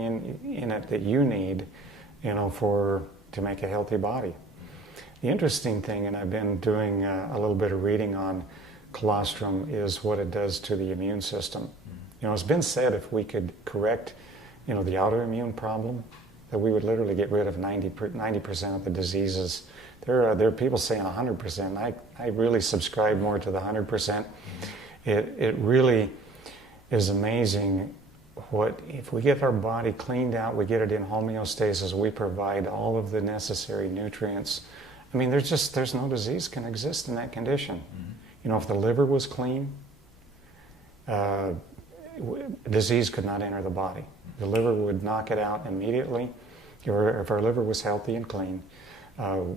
in it that you need, to make a healthy body. The interesting thing, and I've been doing a little bit of reading on colostrum, is what it does to the immune system. It's been said if we could correct, the autoimmune problem, that we would literally get rid of 90% of the diseases. There are people saying 100%. I really subscribe more to the 100%. It really is amazing if we get our body cleaned out, we get it in homeostasis, we provide all of the necessary nutrients I mean, there's no disease can exist in that condition. You know, if the liver was clean, disease could not enter the body. The liver would knock it out immediately. Or if our liver was healthy and clean,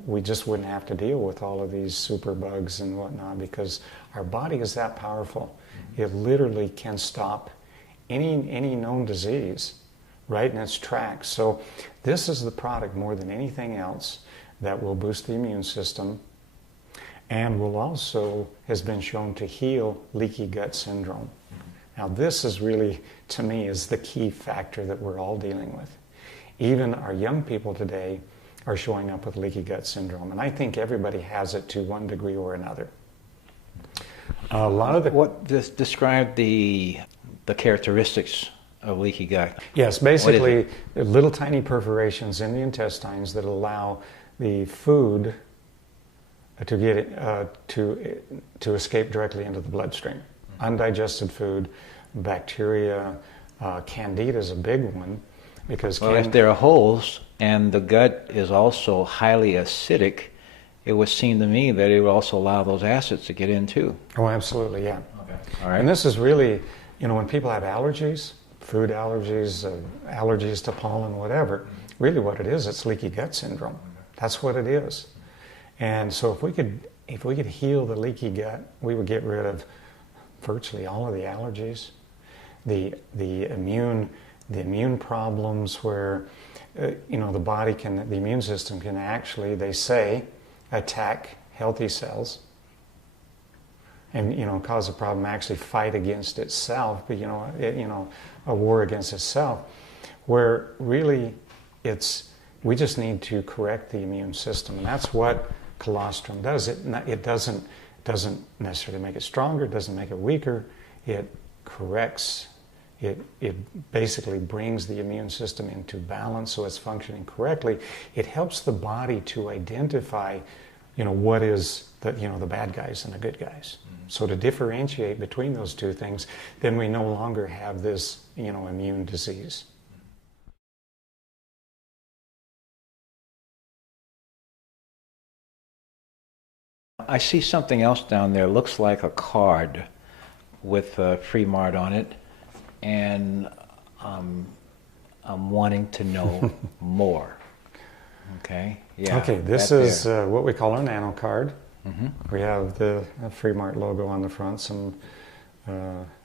we just wouldn't have to deal with all of these superbugs and whatnot, because our body is that powerful. It literally can stop any known disease right in its tracks. So this is the product more than anything else that will boost the immune system, and will also has been shown to heal leaky gut syndrome. Now this is really, to me, is the key factor that we're all dealing with. Even our young people today are showing up with leaky gut syndrome, and I think everybody has it to one degree or another. A lot of the describe the characteristics of leaky gut. Yes, basically little tiny perforations in the intestines that allow the food to get to escape directly into the bloodstream. Undigested food, bacteria, candida is a big one, because if there are holes and the gut is also highly acidic, it would seem to me that it would also allow those acids to get in too. Oh, absolutely, yeah. Okay. All right. And this is really, you know, when people have allergies, food allergies, allergies to pollen, whatever, really what it is, it's leaky gut syndrome. That's what it is. And so if we could heal the leaky gut, we would get rid of virtually all of the allergies, the immune problems where the immune system can actually, they say, attack healthy cells and cause a problem, actually fight against itself, but a war against itself, where really we just need to correct the immune system, and that's what colostrum does. It doesn't necessarily make it stronger, it doesn't make it weaker, it corrects. It basically brings the immune system into balance so it's functioning correctly. It helps the body to identify, what is the bad guys and the good guys. So to differentiate between those two things, then we no longer have this, immune disease. I see something else down there. Looks like a card with Free Mart on it. And I'm wanting to know more. Okay. Yeah. Okay. This is what we call our Nano card. We have the Free Mart logo on the front, some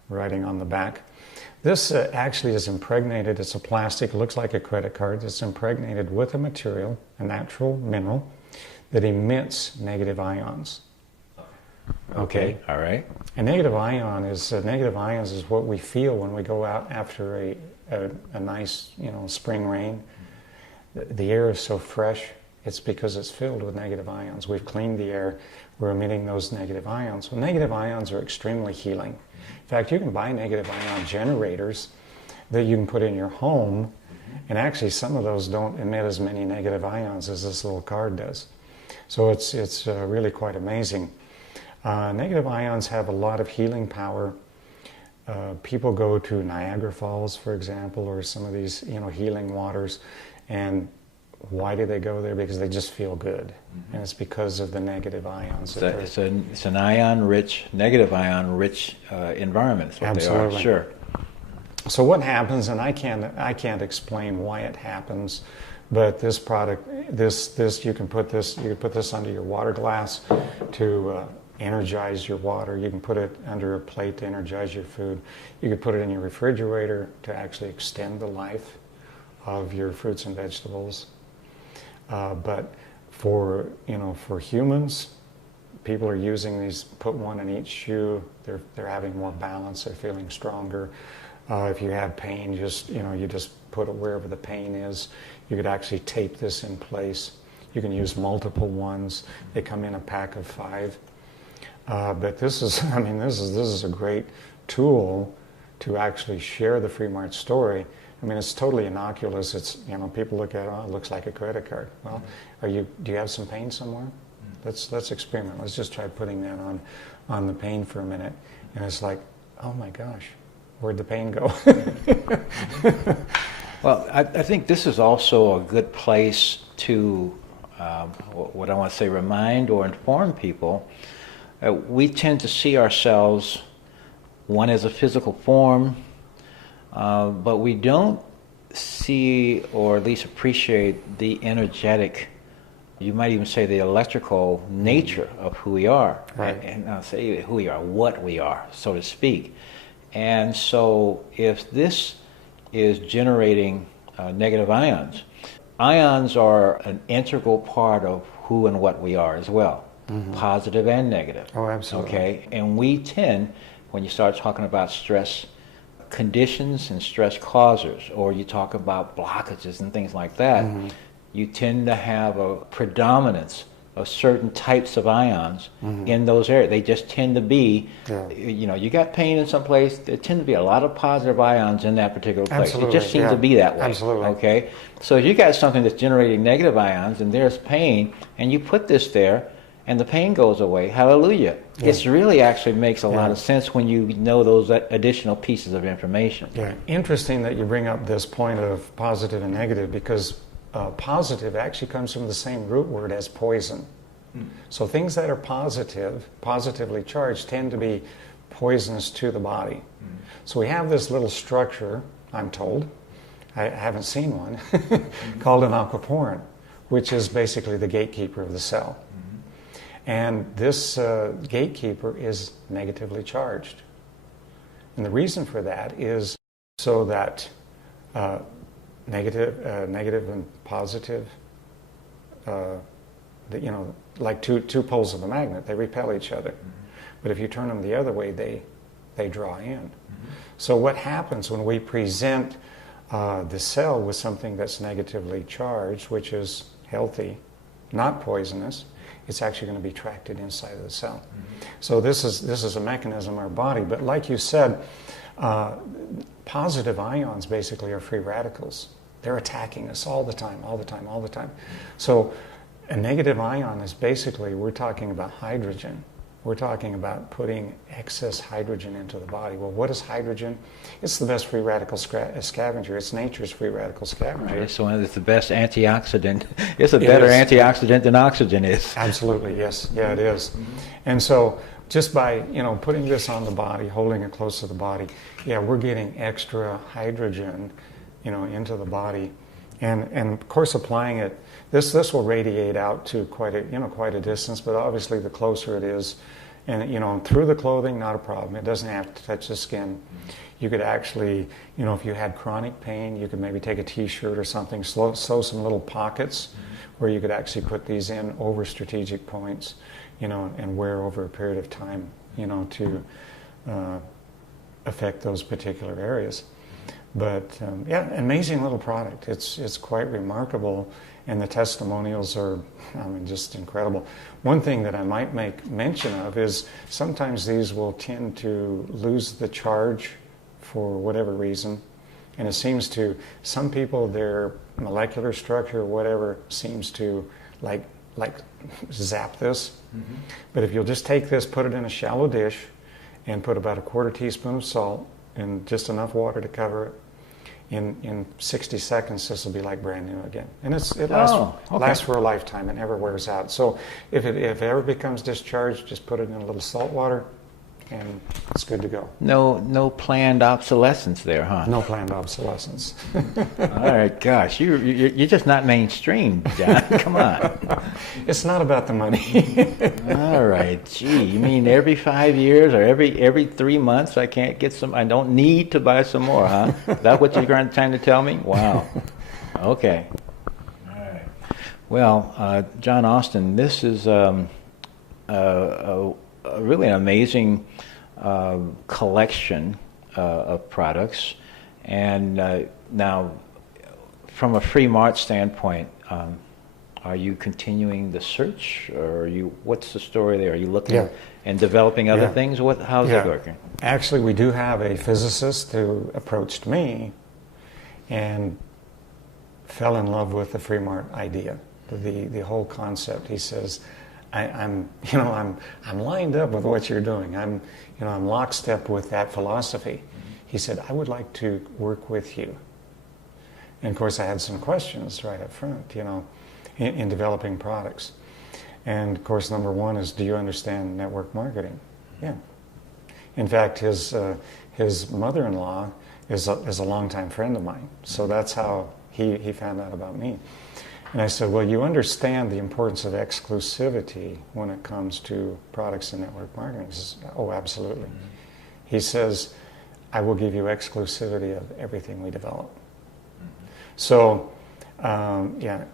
writing on the back. This actually is impregnated. It's a plastic. It looks like a credit card. It's impregnated with a material, a natural mineral, that emits negative ions. Okay. All right. And negative ions is what we feel when we go out after a nice spring rain. The air is so fresh. It's because it's filled with negative ions. We've cleaned the air. We're emitting those negative ions. Well, negative ions are extremely healing. In fact, you can buy negative ion generators that you can put in your home, and actually some of those don't emit as many negative ions as this little card does. So it's really quite amazing. Negative ions have a lot of healing power. People go to Niagara Falls, for example, or some of these healing waters, and why do they go there? Because they just feel good, and it's because of the negative ions. It's an ion-rich, negative ion-rich environment. Absolutely. They are. Sure. So what happens, and I can't explain why it happens, but this product, you can put this under your water glass to energize your water. You can put it under a plate to energize your food. You could put it in your refrigerator to actually extend the life of your fruits and vegetables. But for humans, people are using these. Put one in each shoe. They're having more balance. They're feeling stronger. If you have pain, you just put it wherever the pain is. You could actually tape this in place. You can use multiple ones. They come in a pack of 5. But this is a great tool to actually share the Free Mart story. I mean, it's totally innocuous. It's people look at it, oh, it looks like a credit card. Well, do you have some pain somewhere? Let's experiment. Let's just try putting that on the pain for a minute. And it's like, oh my gosh, where'd the pain go? Well, I think this is also a good place to what I want to say, remind or inform people, we tend to see ourselves, one, as a physical form, but we don't see or at least appreciate the energetic, you might even say the electrical nature of who we are. Right. And I'll say who we are, what we are, so to speak. And so if this is generating negative ions, ions are an integral part of who and what we are as well, positive and negative. Oh, absolutely. Okay, and we tend, when you start talking about stress conditions and stress causers, or you talk about blockages and things like that, you tend to have a predominance of certain types of ions in those areas. They just tend to be, you know, you got pain in some place, there tend to be a lot of positive ions in that particular place. Absolutely, It just seems to be that way. Absolutely. Okay? So if you got something that's generating negative ions and there's pain, and you put this there, and the pain goes away, hallelujah. It really actually makes a lot of sense when you know those additional pieces of information. Yeah, interesting that you bring up this point of positive and negative, because positive actually comes from the same root word as poison. So things that are positive, positively charged, tend to be poisonous to the body. So we have this little structure, I'm told, I haven't seen one, called an aquaporin, which is basically the gatekeeper of the cell. And this gatekeeper is negatively charged. And the reason for that is so that negative and positive, you know, like two poles of a magnet, they repel each other. But if you turn them the other way, they draw in. So what happens when we present the cell with something that's negatively charged, which is healthy, not poisonous, it's actually going to be attracted inside of the cell. So this is a mechanism in our body. But like you said, positive ions basically are free radicals. They're attacking us all the time, all the time, all the time. So a negative ion is basically, we're talking about hydrogen. We're talking about putting excess hydrogen into the body. Well, what is hydrogen? It's the best free radical scavenger. It's nature's free radical scavenger. Right, so it's the best antioxidant. It's a better antioxidant than oxygen is. Absolutely, yes. Yeah, it is. And so just by, you know, putting this on the body, holding it close to the body, yeah, we're getting extra hydrogen, you know, into the body. And of course applying it, this will radiate out to quite a distance, but obviously the closer it is, and, you know, through the clothing, not a problem. It doesn't have to touch the skin. You could actually, you know, if you had chronic pain, you could maybe take a t-shirt or something, sew some little pockets where you could actually put these in over strategic points, you know, and wear over a period of time, you know, to affect those particular areas. But yeah, amazing little product. It's quite remarkable, and the testimonials are, I mean, just incredible. One thing that I might make mention of is sometimes these will tend to lose the charge for whatever reason, and it seems to some people, their molecular structure or whatever seems to like zap this. But if you'll just take this, put it in a shallow dish, and put about a quarter teaspoon of salt and just enough water to cover it, in 60 seconds, this will be like brand new again. And it lasts for a lifetime. It never wears out. So if it ever becomes discharged, just put it in a little salt water, and it's good to go. No planned obsolescence there, huh? No planned obsolescence. All right, gosh, you're just not mainstream, John. Come on. It's not about the money. All right, gee, you mean every 5 years or every 3 months I can't get some? I don't need to buy some more, huh? Is that what you're trying to tell me? Wow. Okay. All right. Well, John Austin, this is really an amazing collection of products. And now, from a Free Mart standpoint, are you continuing the search, or what's the story there? Are you looking and developing other things? How's it working? Actually, we do have a physicist who approached me and fell in love with the Free Mart idea, the whole concept. He says, I'm lined up with what you're doing. I'm lockstep with that philosophy. He said, I would like to work with you. And of course, I had some questions right up front, in developing products. And of course, number one is, do you understand network marketing? Yeah. In fact, his mother-in-law is a longtime friend of mine, so that's how he found out about me. And I said, well, you understand the importance of exclusivity when it comes to products and network marketing? He says, oh, absolutely. Mm-hmm. He says, I will give you exclusivity of everything we develop. Mm-hmm. So, yeah,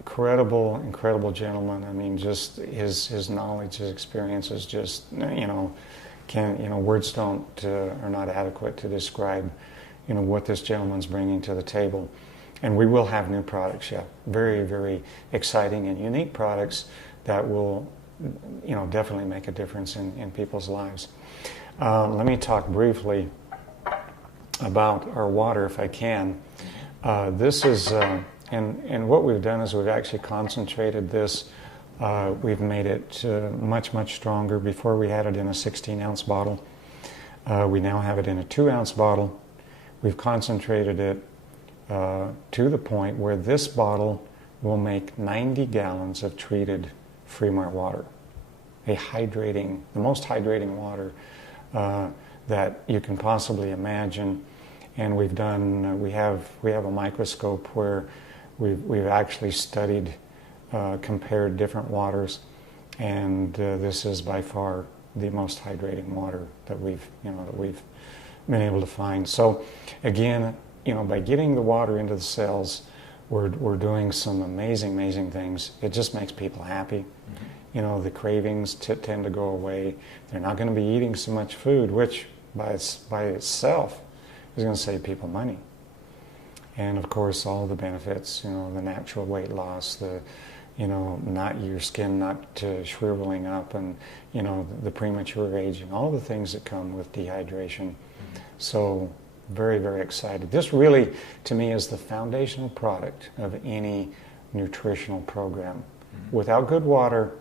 incredible gentleman. I mean, just his knowledge, his experience is just, words are not adequate to describe, what this gentleman's bringing to the table. And we will have new products, yeah. Very, very exciting and unique products that will, definitely make a difference in people's lives. Let me talk briefly about our water, if I can. This is, and what we've done is we've actually concentrated this. We've made it much stronger. Before we had it in a 16-ounce bottle. We now have it in a 2-ounce bottle. We've concentrated it to the point where this bottle will make 90 gallons of treated Fremart water. The most hydrating water that you can possibly imagine. And we have a microscope where we've actually studied, compared different waters, and this is by far the most hydrating water that we've been able to find. So again, by getting the water into the cells, we're doing some amazing things. It just makes people happy. Mm-hmm. The cravings tend to go away. They're not going to be eating so much food, which by itself is going to save people money. And of course, all the benefits, the natural weight loss, not your skin not shriveling up, and the premature aging, all the things that come with dehydration. Mm-hmm. So very excited. This really, to me, is the foundational product of any nutritional program. Mm-hmm. Without good water,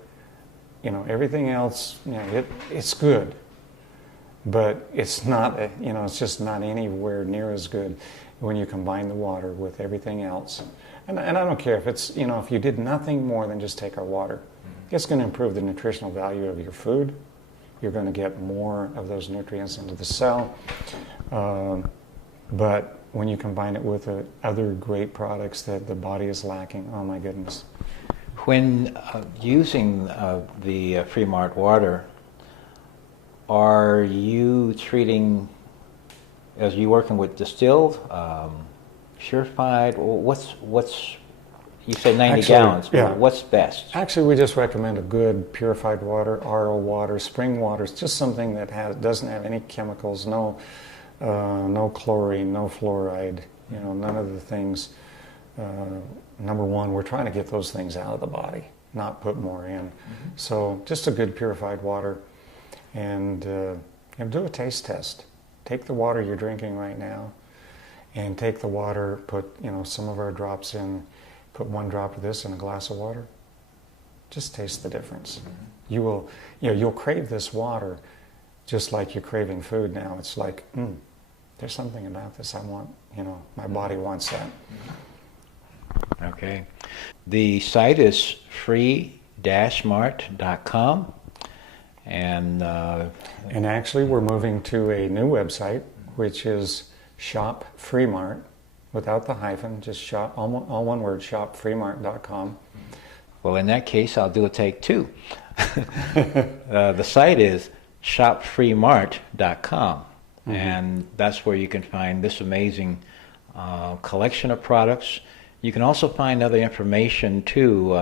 everything else, it's good, but it's not, it's just not anywhere near as good when you combine the water with everything else. And I don't care if it's, if you did nothing more than just take our water, mm-hmm. it's going to improve the nutritional value of your food. You're going to get more of those nutrients into the cell. But when you combine it with other great products that the body is lacking, oh my goodness. When using the Fremart water, are you treating, as you working with distilled, purified? What's you say 90 gallons? Yeah. What's best? Actually, we just recommend a good purified water, RO water, spring water. It's just something that doesn't have any chemicals, no chlorine, no fluoride, none of the things. Number one, we're trying to get those things out of the body, not put more in. Mm-hmm. So just a good purified water, and do a taste test. Take the water you're drinking right now, and take the water, put some of our drops in, put 1 drop of this in a glass of water. Just taste the difference. Mm-hmm. You'll crave this water, just like you're craving food now. It's like, there's something about this I want. My body wants that. Okay. The site is free-mart.com, and actually we're moving to a new website, which is Shop Fremart, without the hyphen, just shop, all one word, shopfreemart.com. Well, in that case, I'll do a take 2. The site is shopfreemart.com, mm-hmm. and that's where you can find this amazing collection of products. You can also find other information too,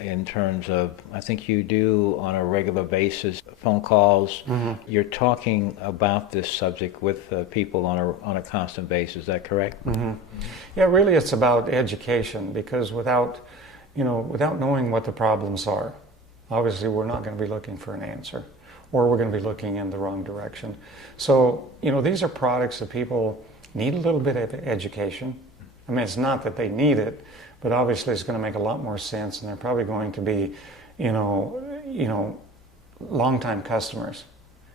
in terms of, I think you do on a regular basis phone calls. Mm-hmm. You're talking about this subject with people on a constant basis. Is that correct? Mm-hmm. Yeah, really, it's about education, because without knowing what the problems are, obviously we're not going to be looking for an answer, or we're going to be looking in the wrong direction. So, these are products that people need a little bit of education. I mean, it's not that they need it, but obviously it's going to make a lot more sense, and they're probably going to be, long-time customers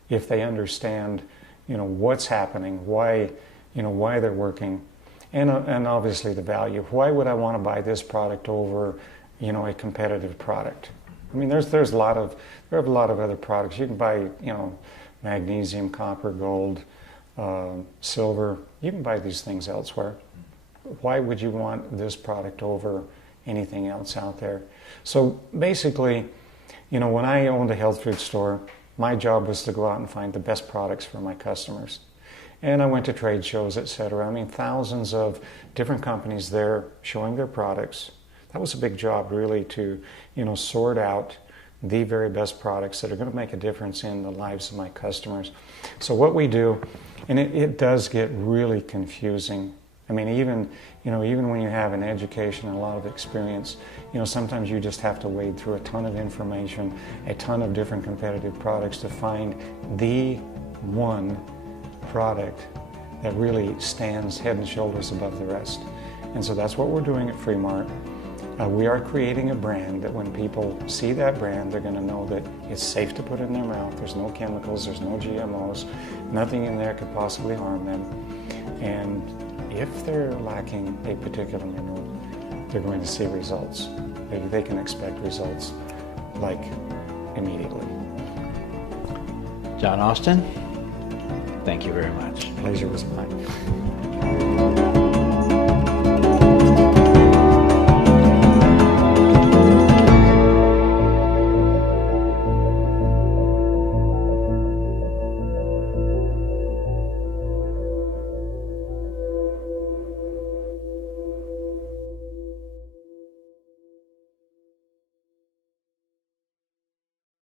if they understand, what's happening, why they're working, and obviously the value. Why would I want to buy this product over a competitive product. I mean, there are a lot of other products. You can buy, magnesium, copper, gold, silver. You can buy these things elsewhere. Why would you want this product over anything else out there? So basically, when I owned a health food store, my job was to go out and find the best products for my customers. And I went to trade shows, etc. I mean, thousands of different companies there showing their products. That was a big job, really, to sort out the very best products that are going to make a difference in the lives of my customers. So what we do, and it does get really confusing. I mean, even when you have an education and a lot of experience, sometimes you just have to wade through a ton of information, a ton of different competitive products to find the one product that really stands head and shoulders above the rest. And so that's what we're doing at Fremart. We are creating a brand that when people see that brand, they're going to know that it's safe to put in their mouth. There's no chemicals, there's no GMOs, nothing in there could possibly harm them. And if they're lacking a particular mineral, they're going to see results. They can expect results like immediately. John Austin, thank you very much. Pleasure was mine.